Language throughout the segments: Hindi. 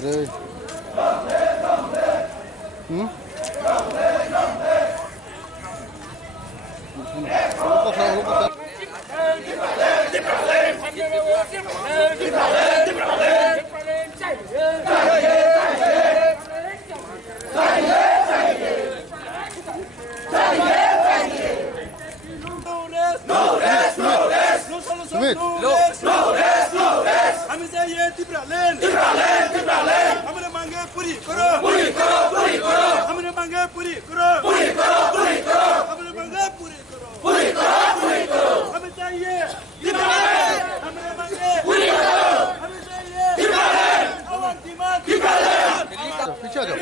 Today. Hmm? Smith. हम ये तिब्रालेन हमने मांगे पूरी करो हमने मांगे पूरी करो हमने मांगे पूरी करो हमें चाहिए तिब्रालेन हमने मांगे पूरी करो हमें चाहिए तिब्रालेन आवाज डिमांड तिब्रालेन पीछे आ जाओ।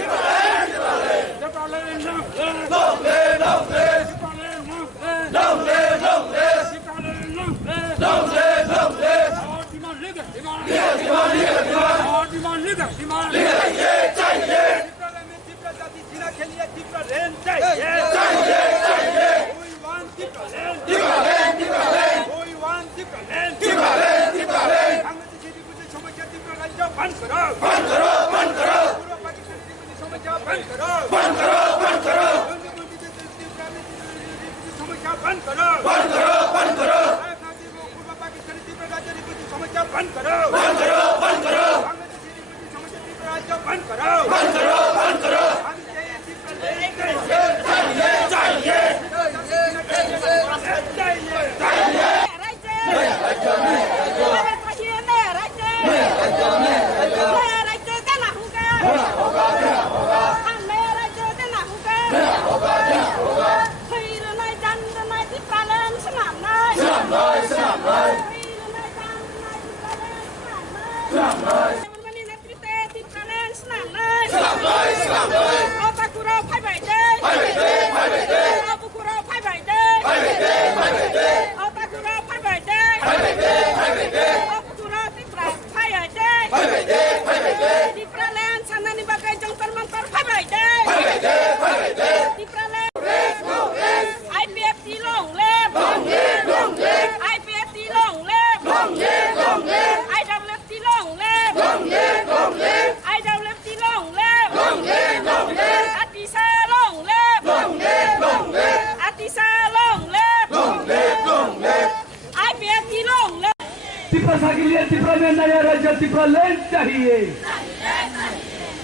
तिप्रा के लिए तिप्रा में नया राज्य तिप्रालैंड चाहिए।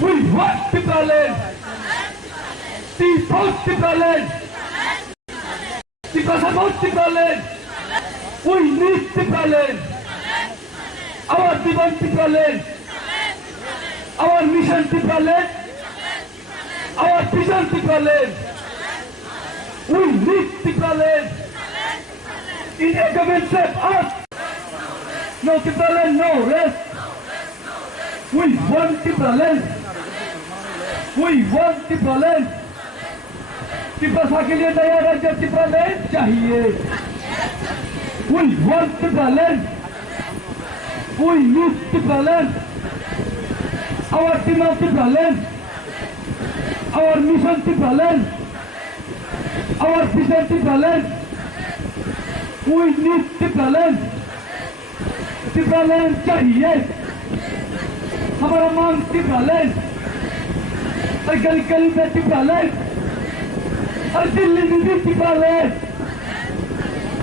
We want तिप्रालैंड, तिप्रालैंड, Tipra support तिप्रालैंड, we need तिप्रालैंड, our demand तिप्रालैंड, our mission तिप्रालैंड, our vision तिप्रालैंड, we need तिप्रालैंड, in a government shape us. No Tibraland, no rest. We want Tibraland. We want Tibraland. तिब्रा के लिए नया राज्य तिब्रालैंड चाहिए। We want Tibraland. We need Tibraland. Our demand Tibraland. Our mission Tibraland. Our vision Tibraland. We need Tibraland. Tipraland चाहिए। हमारा मांग तिब्रालैंड, हर गली गली में तिब्रालैंड, हर दिल्ली में भी तिब्रालैंड,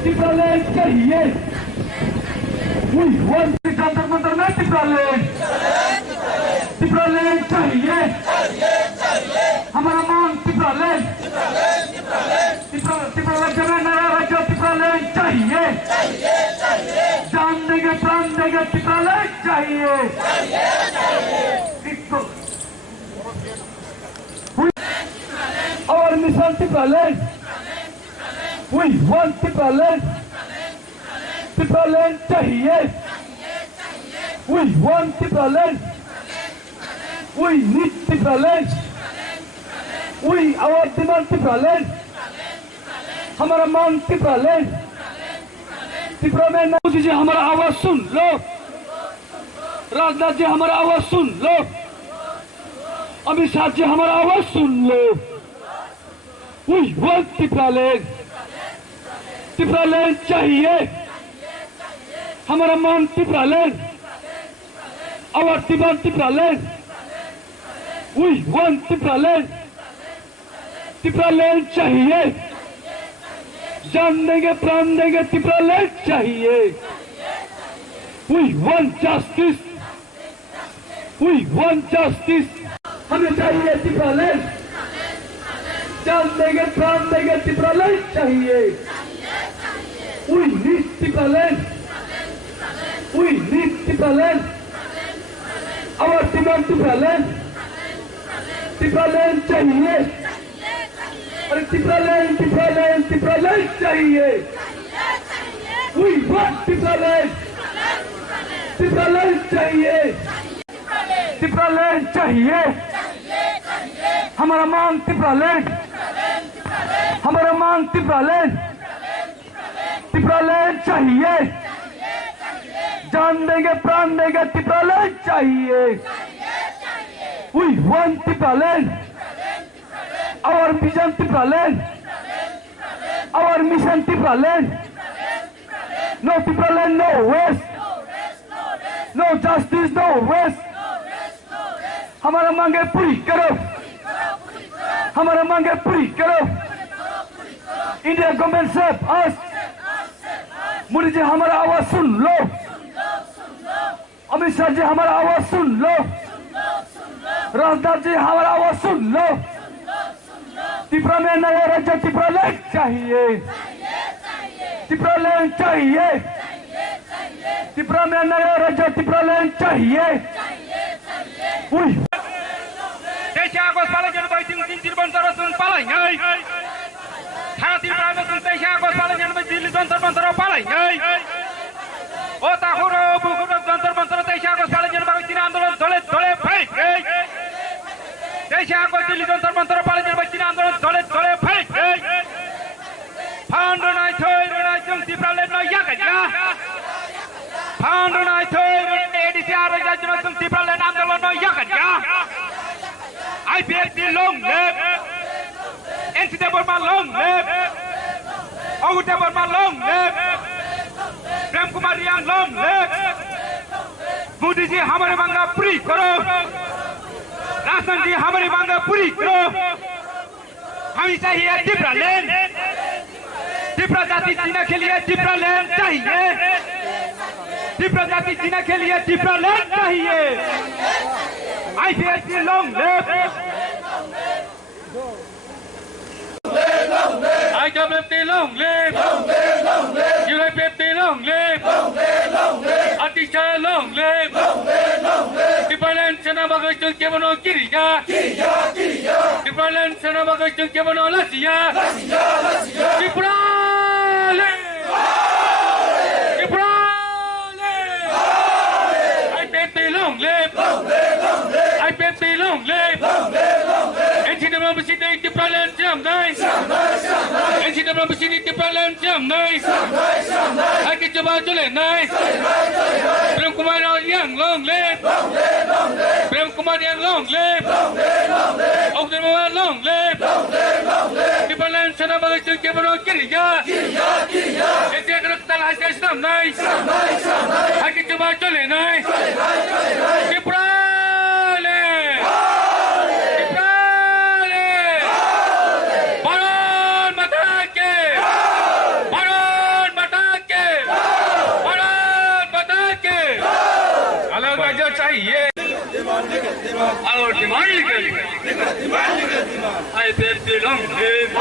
तिब्रालैंड चाहिए। We want जंतर मंतर में तिब्रालैंड, तिब्रालैंड चाहिए। हमारा मांग तिब्रालैंड, तिब्रालैंड में नया राज्य तिब्रालैंड चाहिए। जान देंगे प्राण देंगे तिब्रालैंड चाहिए। और mission Tipraland, we want Tipraland, Tipraland चाहिए। we want Tipraland, we need Tipraland, we our demand Tipraland, हमारा मांग तिब्रालैंड। तिब्रा में मोदी जी हमारा आवाज सुन लो, राजनाथ जी हमारा आवाज सुन लो, अमित शाह जी हमारा आवाज सुन लो। We want तिब्रालैंड, तिब्रालैंड चाहिए। हमारा मांग Tipraland, our demand Tipraland, We want Tipraland. Tipraland चाहिए. जान देंगे प्राण देंगे Tipraland चाहिए. We want justice. We want justice. हमें चाहिए Tipraland. जान देंगे प्राण देंगे Tipraland चाहिए. We need Tipraland. We need Tipraland. Our demand Tipraland. Tipraland चाहिए. अरे Tipraland चाहिए. We want Tipraland. Tipraland चाहिए. Tipraland चाहिए. हमारा मांग Tipraland. हमारा मांग Tipraland. Tipraland चाहिए. जान देंगे प्राण देंगे Tipraland चाहिए. We want Tipraland. Our vision Tipraland. Our mission Tipraland. No Tipraland, no rest. No justice, no rest. हमारा मांगे पूरी करो. हमारा मांगे पूरी करो. India government save us. Modi ji हमारा आवाज सुन लो. अमित शाह जी हमारा आवाज सुन लो. राजनाथ जी हमारा आवाज सुन लो. त्रिपुरा में नया राज्य Tipraland चाहिए. Tipraland चाहिए. त्रिपुरा में नया राज्य Tipraland चाहिए. Tesia Agos Palajan by Tin Bantarosun Palay. Hati Pranasun Tesia Agos Palajan by Dili Bantar Palay. Otahuro Bukuran Bantar Bantar Tesia Agos Palajan by Tinandon Tole Pay. Tesia Agos Dili Bantar Palajan by Tinandon Tole Pay. Poundon I told when I jumped Tipraland Yaka. Poundon I told when ADCR Rajan Tipraland Andalon Yaka. I beg the long live. Anti-Deborah long live. Oh, Deborah long live. Prem Kumarian long live. Modi ji हमारे मांगा पूरी करो. राशन जी हमारी मांगा पूरी करो. हमें चाहिए Tipraland. Tipra जाति जीने के लिए Tipraland चाहिए. Tipra जाति जीने के लिए Tipraland चाहिए. I beg the long live. IWFT long live. UFFT long live. Atisha long live. Tipraland sana bagai chulke bano kiriya. Tipraland sana bagai chulke bano lasiya. Tipraland. IPFT long live. IPFT long live. NCAA bersini Tipraland jam nice. NCAA bersini Tipraland jam nice. Aki coba jule nice. Prem Kumar yang long live. Prem Kumar yang long live. Oknir Mawar long live. Tipraland sana bagai chulke bano kiriya. NCAA keraktal hasil Islam nice. Aki coba jule nice. Tipraland. Our demand IPFT long live.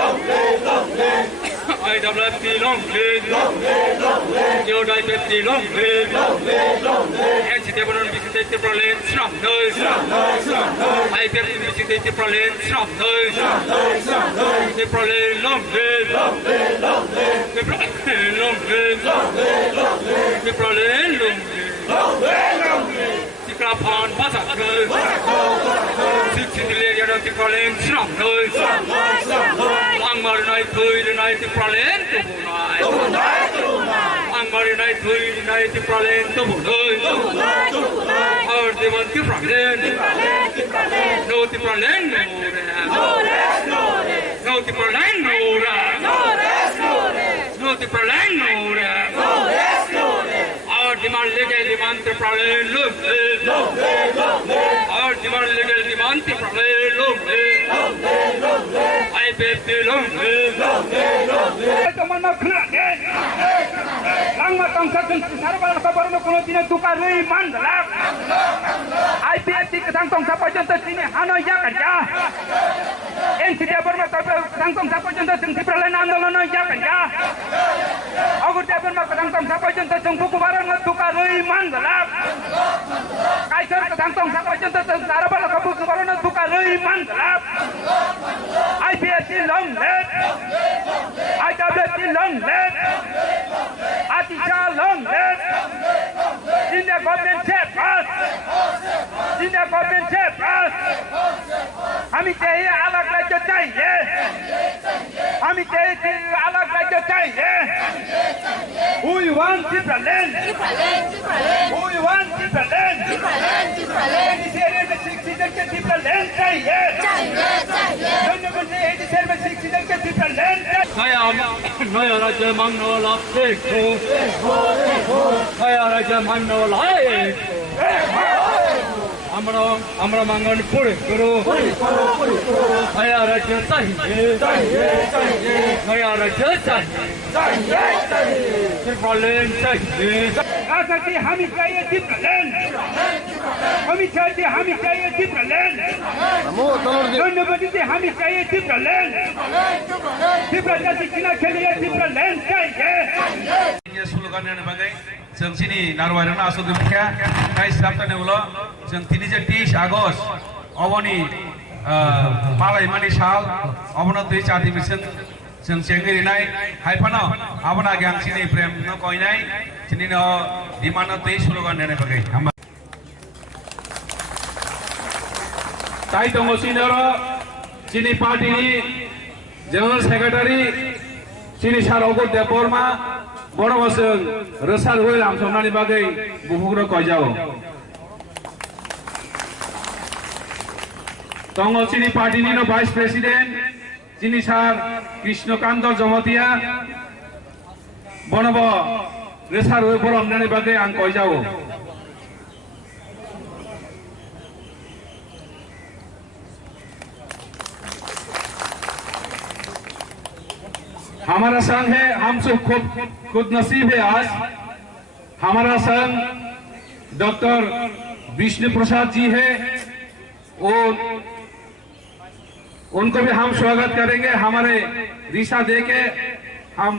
IWFT long live. IPFT long live. NCAA visite Tipraland strong noise. IPFT visite Tipraland strong noise. Tipraland long live. Tipraland long live. Tipraland long live. Tiprapan Pasakal. 60 million Tipraland strong noise. Angmar night the night Tipraland to night. Angmar night Tipraland to night. Our demand Tipraland. No Tipraland no rest. No Tipraland no rest. No Tipraland no rest. Our demand legal demand Tripura Land look our demand legal demand Tripura Land look I bet the long teman nak kena lang matang sakit sarabal kabar nak kono tina tukar rei mandalak I bet the kadang tong sapa janta sini hano ya kerja NCD bermata kadang tong sapa janta sing Tripura Land andolon ya kerja agur depan mak kadang tong sapa janta sing buku barang tukar rei mandalak kaisar kadang tong sapa janta sing sarabal kabar nak tukar rei mandalak I bet the long leg I bet the long leg Atisha long leg in the government chapters in the government chapters हमें चाहिए अलग राज्य चाहिए हमें चाहिए अलग राज्य चाहिए we want Tripura Land we want Tripura Land इस एरिया में 6 सीजन के Tripura Land चाहिए इस एरिया में 6 सीजन के Tripura Land नया राज्य मांगोला देखो नया राज्य मांगोला हमरा मांगन पूरे करो नया राज्य चाहिए नया राज्य चाहिए Tripura Land चाहिए आसाती हमें चाहिए Tripura Land हमें चाहिए Tripura Land धन्यवाद जी हमें चाहिए Tripura Land Tripura जाति किना खेलिए Tripura Land चाहिए ये स्लोगान ने बगै जों सिनि नारवायरना आसुगु मिखा गाइस साबताने उलो जों 30 आगस्ट अबनि मालायमानि साल अबनो दुई जाति मिसन जों सेंगिरिनाय हायफानो आबना ग्यांसिनि प्रेम न कइनाय सिनिनो दिमानो दुई स्लोगान ने बगै ताइ दङ सिनिरो सिनि पार्टीनि जनरल सेक्रेटारि सिनि सार अगत देबबर्मा बरमसों रोसार हुए लामसंनानि बागै बुहुग्र कयजाओ दङ सिनि पार्टीनि नो भाइस प्रेसिडेंट सिनि सार कृष्णकांत जमतिया बनब रोसार हुए बरमनानि बागै आं कयजाओ हमारा संघ है हम सब खुद नसीब है आज हमारा संघ डॉक्टर विष्णु प्रसाद जी है और उनको भी हम स्वागत करेंगे हमारे रिसा दे के हम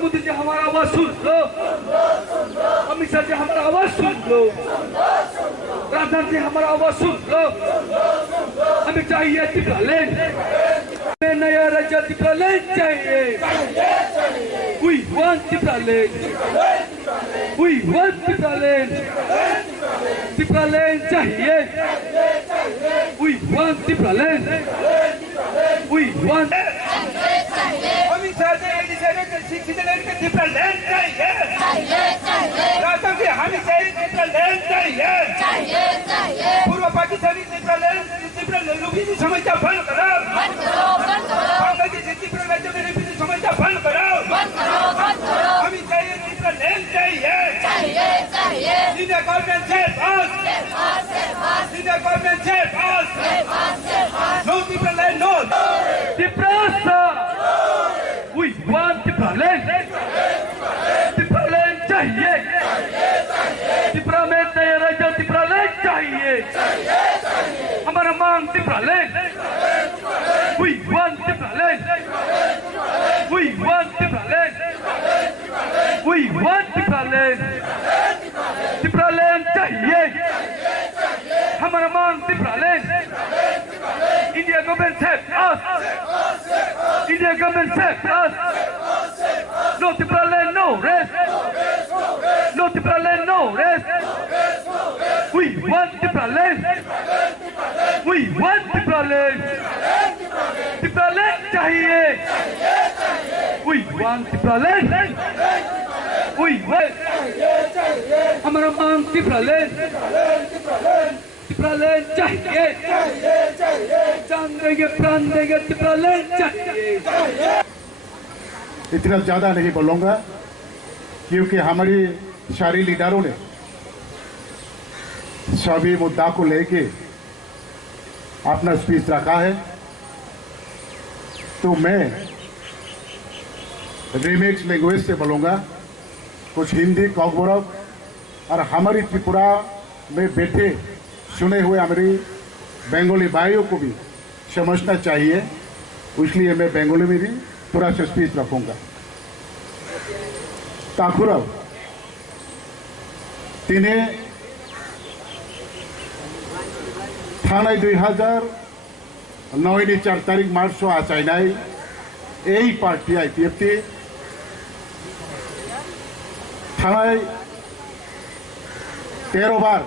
मोदी जी हमारा आवाज सुन लो अमित शाह जी हमारा आवाज सुन लो राजनाथ जी हमारा आवाज सुन लो हमें चाहिए Tripura Land नया राज्य Tripura Land चाहिए we want Tripura Land we want Tripura Land Tripura Land चाहिए we want Tripura Land we want Amit Shah ji Tripura Land चाहिए राजनाथ जी हमें चाहिए Tripura Land चाहिए पूर्व पाकिस्तानी Tripura Land लोगों की समस्या बंद करो बांग्लादेश Tripura राज्य में भी समस्या बंद करो हमें चाहिए Tripura Land चाहिए सीनियर गवर्नमेंट से पास सीनियर गवर्नमेंट से पास no Tripura Land no Tripura we want Tripura Land Tripura Land चाहिए Tripura में नया राज्य Tripura Land चाहिए हमारा मांग Tripura Land we want Tripura Land we want Tripura Land we want Tripura Land Tripura Land चाहिए हमारा मान Tipraland. India government save us. India government save us. No Tipraland, no rest. No Tipraland, no rest. We want Tipraland. We want Tipraland. Tipraland चाहिए. We want Tipraland. We want. हमारा मान Tipraland. Tipraland चाहिए. जान देंगे प्राण देंगे Tipraland चाहिए. इतना ज़्यादा नहीं बोलूँगा क्योंकि हमारी सारी लीडरों ने सभी मुद्दा को लेके अपना स्पीच रखा है, तो मैं रिमिक्स लैंग्वेज से बोलूँगा, कुछ हिंदी कॉकबोरक और हमारी त्रिपुरा में बैठे सुने हुए हमारी बंगाली भाइयों को भी समझना चाहिए, इसलिए मैं बंगाली में भी थोड़ा सा स्पीच रखूँगा। ताकुराव तिने थानाय 2009 4 तारिख मार्च आचायनाय এই पार्टी आईपीएफटी थानाय 13 बार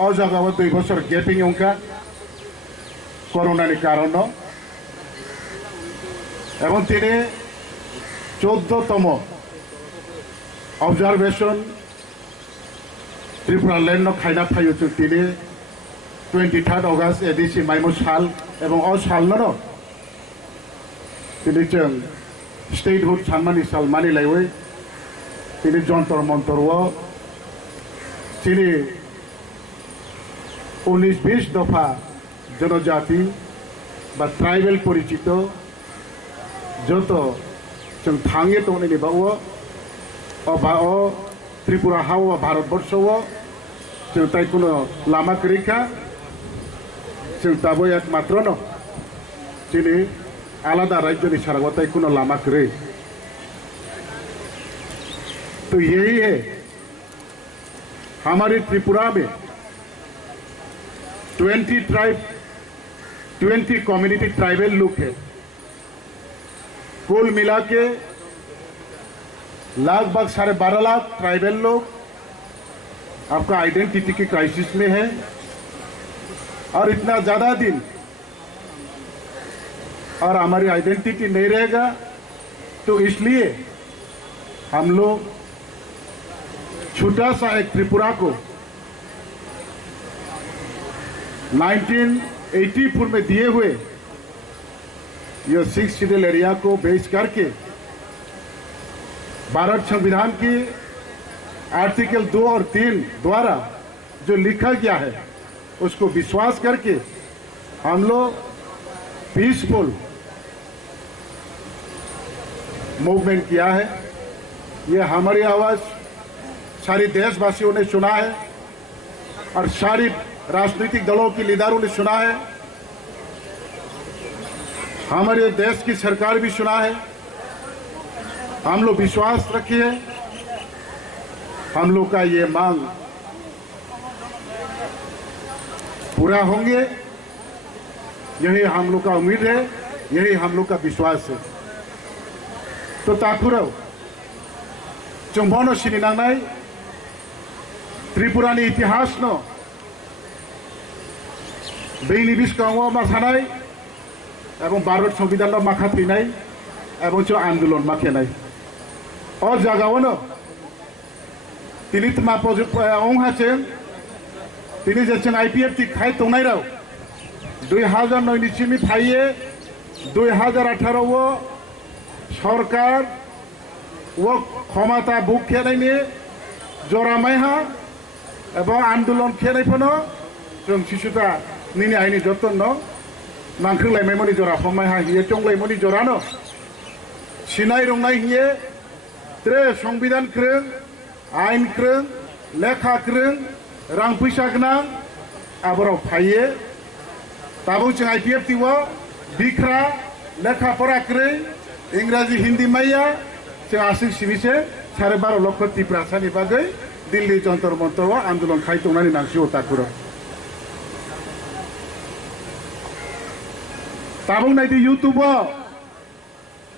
अजागाव 2 बছর गैपिंग अंका कोरोनानि कारण एवं तिने 14तम ऑब्जर्वेशन त्रिपुरा लैंड खायना फायो तिने 23 अगस्त एडिसी माइमो साल एवं अ साल तिने जों स्टेटहुड सानमानि साल मानिलायवे तिने जंतर मंतर तिने 19-20 दफा जनजाति बा ट्राइबल परिचित जो जों थांगे तो त्रिपुरा हाव भारतवर्ष जो तय कोनो लामा रैखा जों दाबो एकमात्र दिनै आलादा राज्य सारा तय कोनो लामा रे। तो यही है हमारी त्रिपुरा में 20 कम्युनिटी ट्राइबल लोग है, कुल मिला के लगभग 12.5 लाख ट्राइबल लोग आपका आइडेंटिटी की क्राइसिस में है और इतना ज़्यादा दिन और हमारी आइडेंटिटी नहीं रहेगा, तो इसलिए हम लोग छोटा सा एक त्रिपुरा को 1984 में दिए हुए यह 6 शेड्यूल एरिया को बेच करके भारत संविधान की आर्टिकल 2 और 3 द्वारा जो लिखा गया है उसको विश्वास करके हम लोग पीसफुल मूवमेंट किया है। यह हमारी आवाज़ सारी देशवासियों ने सुना है और सारी राजनीतिक दलों की लीडरों ने सुना है, हमारे देश की सरकार भी सुना है। हम लोग विश्वास रखिए हम लोग का ये मांग पूरा होंगे, यही हम लोग का उम्मीद है, यही हम लोग का विश्वास है। तो ताकुराव चुंबन सिनिनांनाय त्रिपुरानि इतिहास न बेनि बिस्काङाव माखानाय एवं भारत संविधान माखा थैनाय एवं जो आंदोलन माखेनाय अ जागावनो तिनि तमा अंहाचे तिनि जेसें आईपीएफटी खाय तंनायराव 2009 निसिमि फाइये 2018 वो सरकार वो क्षमता बुक खेनायनि जरामायहा एवं आंदोलन खेनायफोरनो जों शिशुता निनि आइनि जतन नांख्रिलायमायमनि जरा फमायहा हिये चंग्लायमनि जरानो सिनाय रंनाय हिये त्रे संविधान क्रों आइन क्रों लेखा क्रों रां फैसा गोनां आबराव फाइये दाबो जों आईपीएफटी वो बिख्रा लेखा फरा क्रों इंग्राजी हिंदी माइया जों आसिक सिबिसे 12.5 लक्ष त्रिपुरासानि बागै दिल्ली जंतर मंतर आंदोलन खायतंनानै नांसियो ताकुराव ताबुक नाई दी यूट्यूब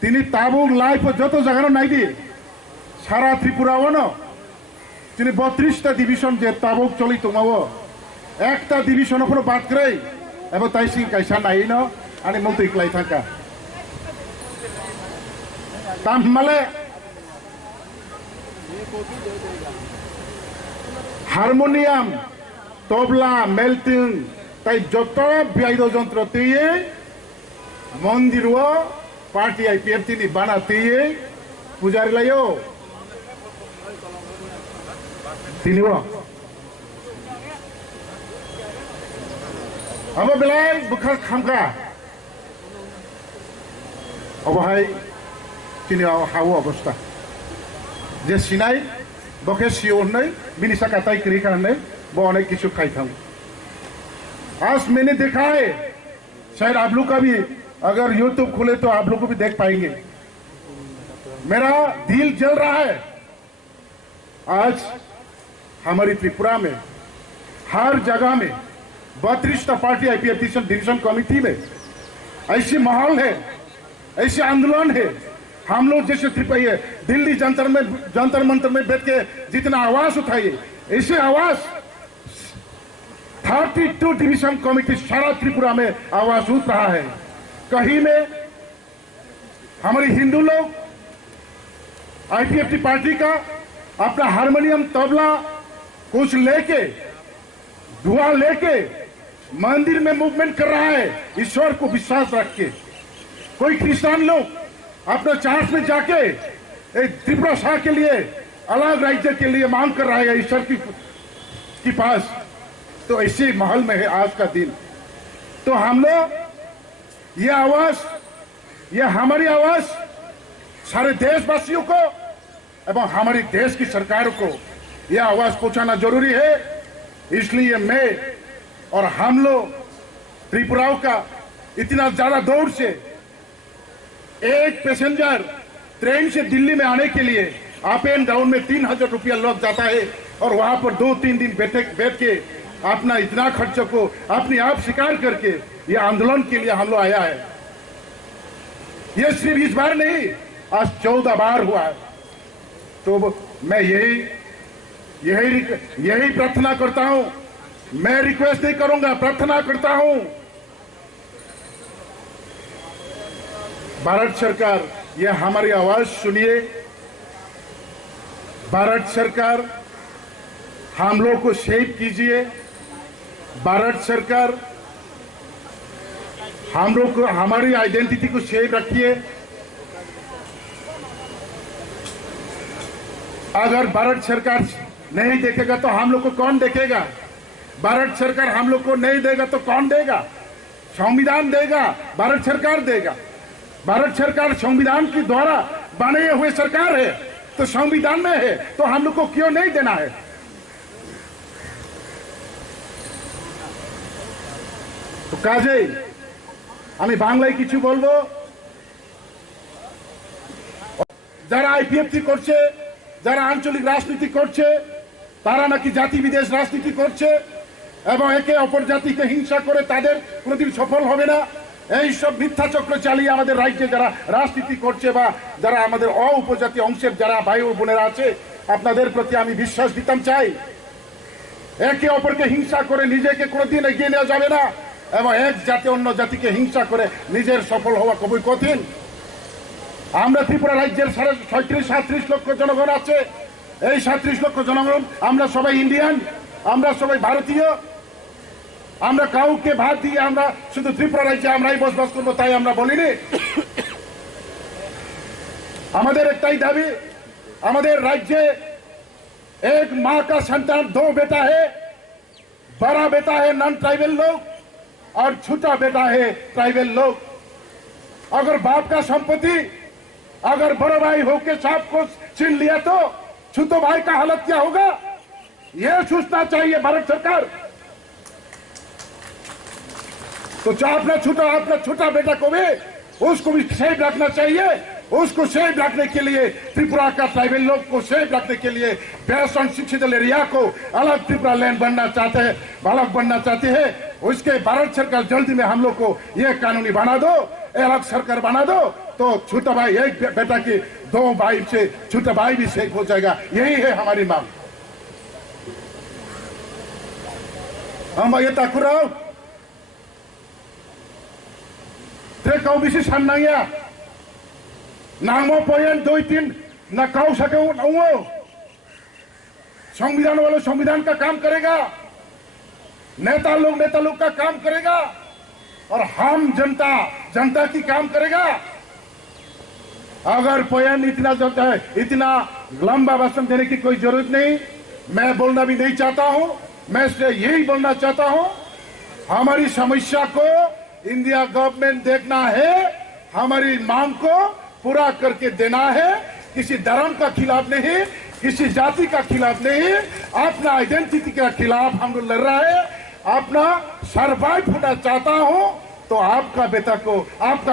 তিনি তাবুক লাইভ যত জায়গানো নাই দি সারা ত্রিপুরাও ন তিনি 32টা ডিভিশন যে তাবুক চলি তোমাও একটা ডিভিশন পুরো বাদ করে এবং তাই সিং কাইসা নাই ন আনি মতো ইকলাই থাকা তাম মালে হারমোনিয়াম তবলা মেলটিং তাই যত বাদ্য যন্ত্র দিয়ে মন্দিরও पार्टी आईपीएफ तीन बनाती है पुजारी लायो तीन वो अब बेलाय बुखार खामका अब हाय तीन हाव अवस्था जे सिनाई बके सियोन नहीं बिनिसा काताई करी करने वो अनेक किसी खाई था आज मैंने देखा है शायद आप लोग का भी अगर यूट्यूब खोले तो आप लोग को भी देख पाएंगे मेरा दिल जल रहा है आज हमारी त्रिपुरा में हर जगह में 32टा पार्टी आईपीएफ डिवीजन कमेटी में ऐसी माहौल है ऐसे आंदोलन है हम लोग जैसे त्रिपुरा दिल्ली जंतर मंतर में बैठ के जितना आवाज उठाइए ऐसे आवाज 32 डिवीजन कमेटी सारा त्रिपुरा में आवाज उठ रहा है कहीं में हमारे हिंदू लोग आईपीएफ पार्टी का अपना हारमोनियम तबला कुछ लेके धुआं लेके मंदिर में मूवमेंट कर रहा है ईश्वर को विश्वास रख के कोई क्रिश्चियन लोग अपना चर्च में जाके त्रिपुरा शाह के लिए अलग राज्य के लिए मांग कर रहा है ईश्वर की पास तो ऐसे माहौल में है आज का दिन तो हम लोग ये आवाज ये हमारी आवाज सारे देशवासियों को एवं हमारी देश की सरकारों को यह आवाज पहुंचाना जरूरी है इसलिए मैं और हम लोग त्रिपुराओं का इतना ज्यादा दौड़ से एक पैसेंजर ट्रेन से दिल्ली में आने के लिए अप एंड डाउन में 3000 रुपया लग जाता है और वहां पर 2-3 दिन बैठ के अपना इतना खर्च को अपने आप स्वीकार करके ये आंदोलन के लिए हम लोग आया है ये सिर्फ इस बार नहीं आज 14 बार हुआ है तो मैं यही प्रार्थना करता हूं मैं रिक्वेस्ट नहीं करूंगा प्रार्थना करता हूं भारत सरकार ये हमारी आवाज सुनिए भारत सरकार हम लोग को सेव कीजिए भारत सरकार हम लोग को हमारी आइडेंटिटी को सेव रखिए अगर भारत सरकार नहीं देखेगा तो हम लोग को कौन देखेगा भारत सरकार हम लोग को नहीं देगा तो कौन देगा संविधान देगा भारत सरकार देगा भारत सरकार संविधान के द्वारा बने हुए सरकार है तो संविधान में है तो हम लोग को क्यों नहीं देना है तो काजे আমি বাংলায় কিছু বলবো যারা আইপিএফটি করছে যারা আঞ্চলিক রাজনীতি করছে তারা নাকি জাতি বিদেশ রাজনীতি করছে এবং একে অপর জাতিকে হিংসা করে তাদের কোনোদিন সফল হবে না এই সব মিথ্যা চক্র চালিয়ে আমাদের রাজ্যে যারা রাজনীতি করছে বা যারা আমাদের উপজাতি অংশের যারা ভাই ও বোনেরা আছে আপনাদের প্রতি আমি বিশ্বাস দিতাম চাই একে অপরকে হিংসা করে নিজেকে কোনোদিন এগিয়ে নেওয়া যাবে না এবং এক জাতি অন্য জাতিকে হিংসা করে নিজের সফল হওয়া খুবই কঠিন আমরা ত্রিপুরা রাজ্যের 37 লক্ষ জনগণ আছে এই 37 লক্ষ জনগণ আমরা সবাই ইন্ডিয়ান আমরা সবাই ভারতীয় আমরা কাউকে ভাত দিয়ে আমরা শুধু ত্রিপুরা রাজ্যে আমরাই বসবাস করবো তাই আমরা বলিনি আমাদের একটাই দাবি আমাদের রাজ্যে एक माँ का संतान 2 बेटा है बड़ा बेटा है नॉन ट्राइबल लोग और छोटा बेटा है ट्राइबल लोग अगर बाप का संपत्ति अगर बड़े भाई होके सांप को छीन लिया तो छोटे भाई का हालत क्या होगा यह सोचना चाहिए भारत सरकार तो अपना छोटा बेटा को भी उसको भी सेफ रखना चाहिए उसको सेफ रखने के लिए त्रिपुरा का ट्राइबल लोग को सेफ रखने के लिए बेस्ट शिक्षित एरिया को अलग त्रिपुरा लैंड बनना चाहते हैं अलग बनना चाहते हैं उसके भारत सरकार जल्दी में हम लोग को ये कानूनी बना दो, अलग सरकार बना दो, तो छोटा भाई एक बेटा के 2 भाई से छोटा भाई भी शहीद हो जाएगा। यही है हमारी मांग। हम ये ताकुराव kau bisi sananya nangmo poin 2-3 ना कहो सके वो संविधान वालों संविधान का काम करेगा, नेता लोग का काम करेगा, और हम जनता की काम करेगा। अगर पोयन इतना जाता है, इतना लंबा भाषण देने की कोई जरूरत नहीं। मैं बोलना भी नहीं चाहता हूं। मैं इसलिए यही बोलना चाहता हूं, हमारी समस्या को इंडिया गवर्नमेंट देखना है, हमारी मांग को पूरा करके देना है। किसी धर्म का खिलाफ नहीं, किसी जाति का खिलाफ नहीं, अपना आइडेंटिटी के खिलाफ हम लोग लड़ रहा है। अपना सर्वाइव होना चाहता हूं, तो आपका बेटा को आपका